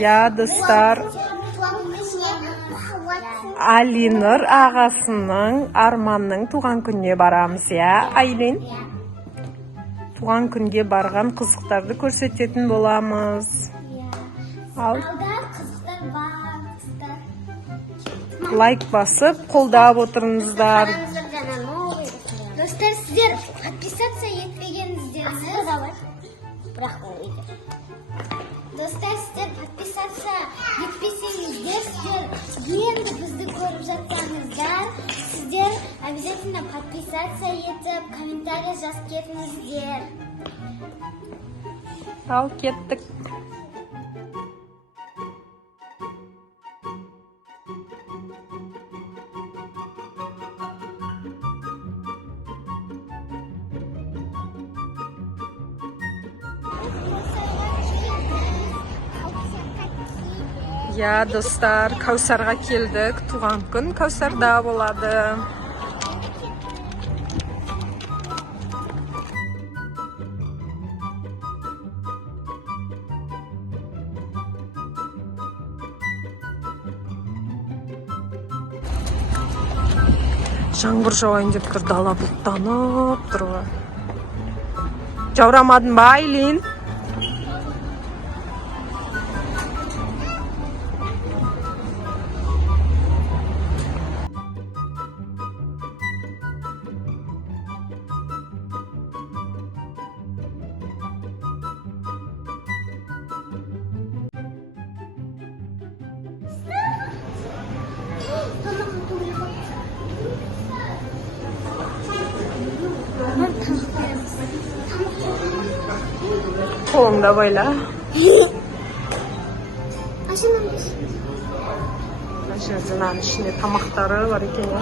Ya dostlar, Alinur ağasının Arman'ın tuğan gününe baramız ya. Aylin. Tuğan gününe bargan kızıktardı көрсететін bolamız. Al. Like basıp қолдап отырыңыздар. Dostlar, sizler подписаться etmegenizdeniz. Dostlar, sizler подписаться etmesengizler, sizler endi bizni ko'rib жатсаңыздар, sizler обязательно подписаться etib, kommentariya yozib ketingizlar. Al kettik. Ya dostlar, Kavsar'a keldik. Tuğan gün Kavsar'da болады. Жаңбыр жауайын деп тұр, дала бұлттанып тұр. Жаурамадың ба, Айлин? Kolumda böyle. Aşırıcının içinde tamakları var iken ya.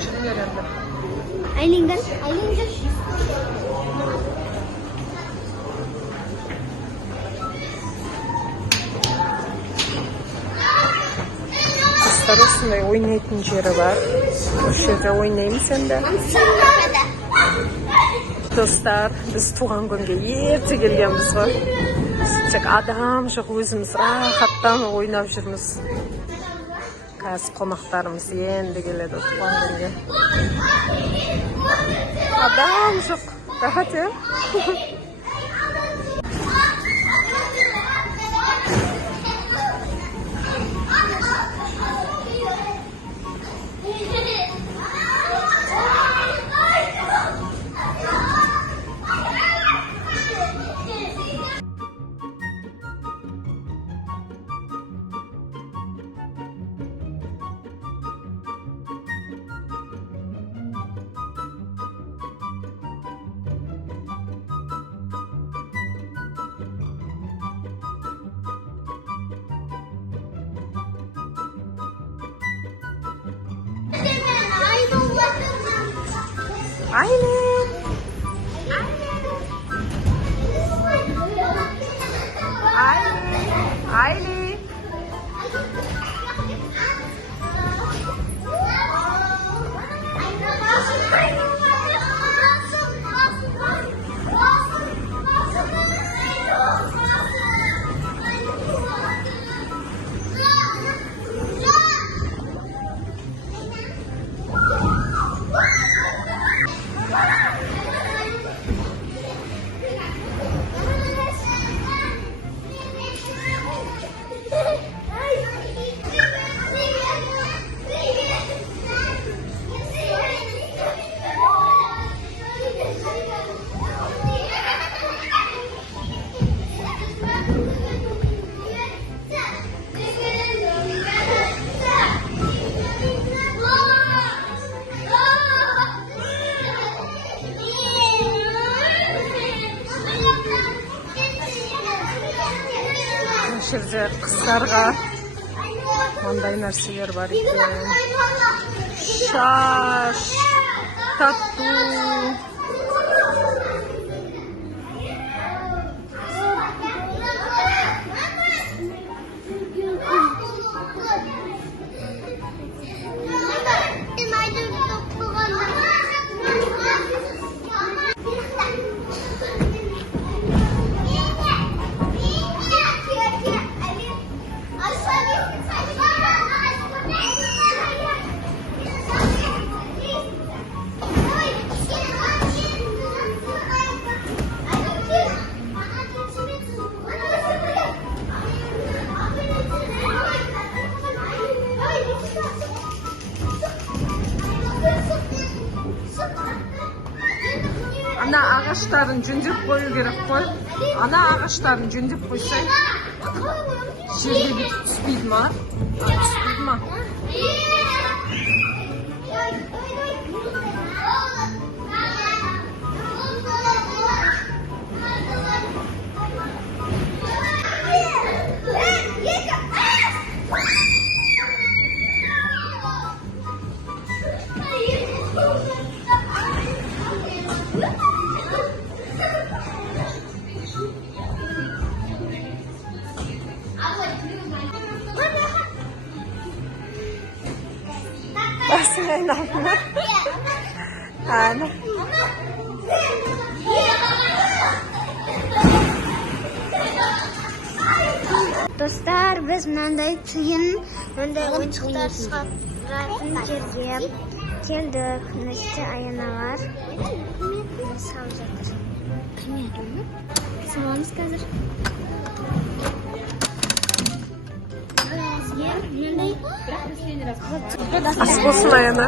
Şunu verelim. Aylin'den. Kızlar üstünde oynayın yeri var. Şöyle oynayayım sen de. Dostlar, biz tuğan günge erте kelganmiz ғой. Tек адам жоқ, өзіміз рахаттан ойнап жүрміз. Қазір қонақтарымыз енді келеді туған күнге. Адам жоқ, рахат ya. Aylin. Aylin. Жерде қыздарға мындай нәрселер бар екен. Шаш, тату. Ана ағаштарын жөндеп қою керек қой. Ана ағаштарын жөндеп қойсай, жерге кетіп түспейді ма? Түспейді ма? Basmayın altına. Aynen. Dostlar, biz mынандай түйін, мындай ойыншықтар шығаратын жерге келдік. Мына жерде аяналар салып жатыр. Саламыз қазір. Ас болсын аяна.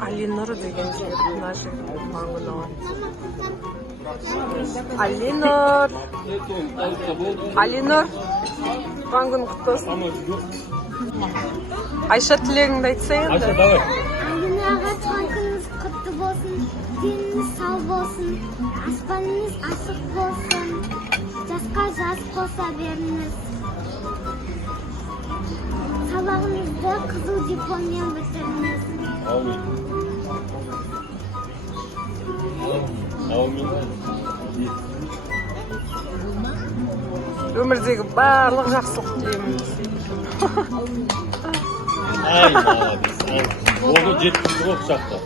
Алинур деген жер, мына жер маңғынауы. Алинур. Алинур. Туған күн құтты болсын. Айша тілегіңді айтса енді. Айша, давай. Алинаға туған күніңіз құтты болсын, деніңіз сау болсын, аспаныңыз ашық болсын, жасқа жас қоса беріңіз. Сабағыңызды қызыл дипломмен бітіріңіз. Amin. Amin. Өмірдегі барлық жақсылық тілеймін. Ay молодец. Oldu 70 yok şapta.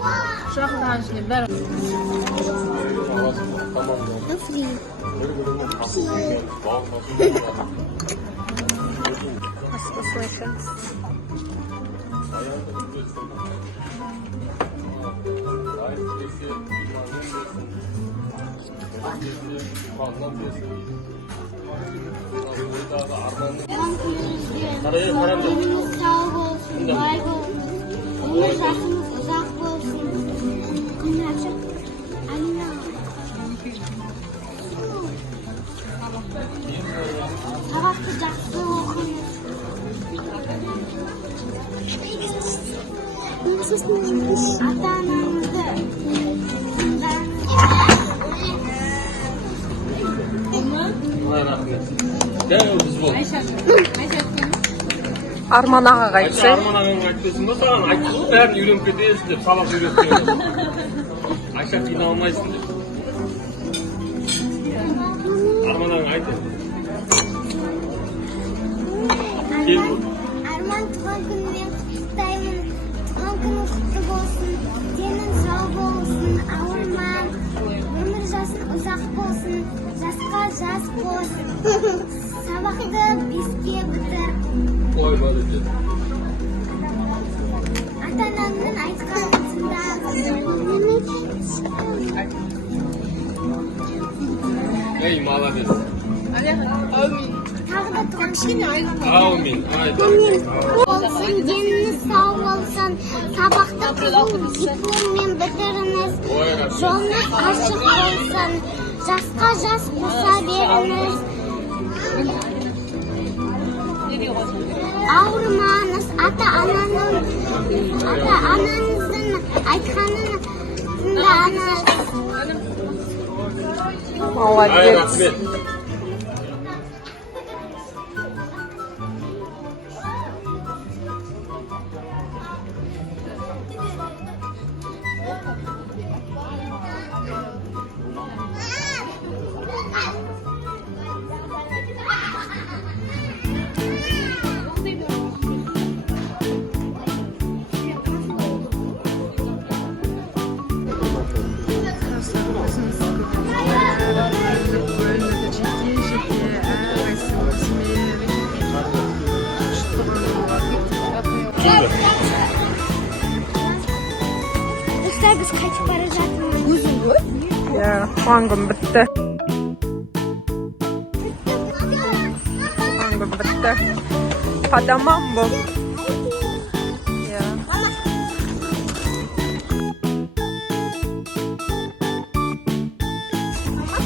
Жақындағы ішіне бәрі. Ас болсын айтамыз. Деніңіз сау болсын, бай болсын, өмір жасыңыз ұзақ болсын. Алина. Сабақты жақсы оқыңыз. Ата-анаңызды Gel biz bu. Арман ағаға айтсай. Arman ağam айтпайсың ба саған айттым ғой бәрін үйреніп кетесің деп сабақ үйреткен. Айша қиналмайсың деп. Арман ağam айт. Арман туған күнімен құттықтаймын. Туған күнің құтты болсын, денің сау болсын, ауырман, өмір жасың ұзақ болсын, жасқа жас болсын. Сабақты 5-ке бітір. Koymadı dedi. Ата-анаңның айтқанын тыңдаңыз. Ey молодец. Тағы да туған күнің Amin. Haydi. болсын, деніңіз сау болсын, сабақты қызыл дипломмен бітіріңіз, жолыңыз ашық болсын, жасқа жас қоса беріңіз. Ауырмаңыз, ата-анаңыздың айтқанын тыңдаңыз. Ay Молодец. rahmet. Dostlar, Dostlar biz kaçıp arayacağız. Ya, tuğan gün bitti. Tuğan gün bitti. Padamam bu. Ya.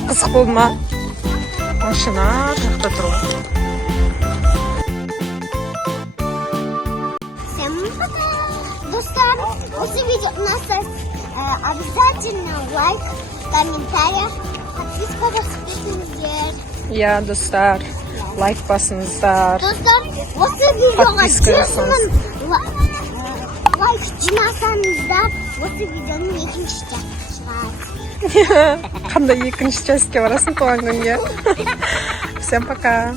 Kısık bulma. Maşına жақта тұру. Всем пока! Достар, осы видео у нас обязательно лайк, комментариях, подписка басыңыздар. Ya dostlar, like basыңыздар. Dostlar, осы видеоға Подписка 100 мың лайк жинасаңыздар, осы видеоның екінші часті шығады. Қандай екінші частьке барасың туған күнге. Всем пока.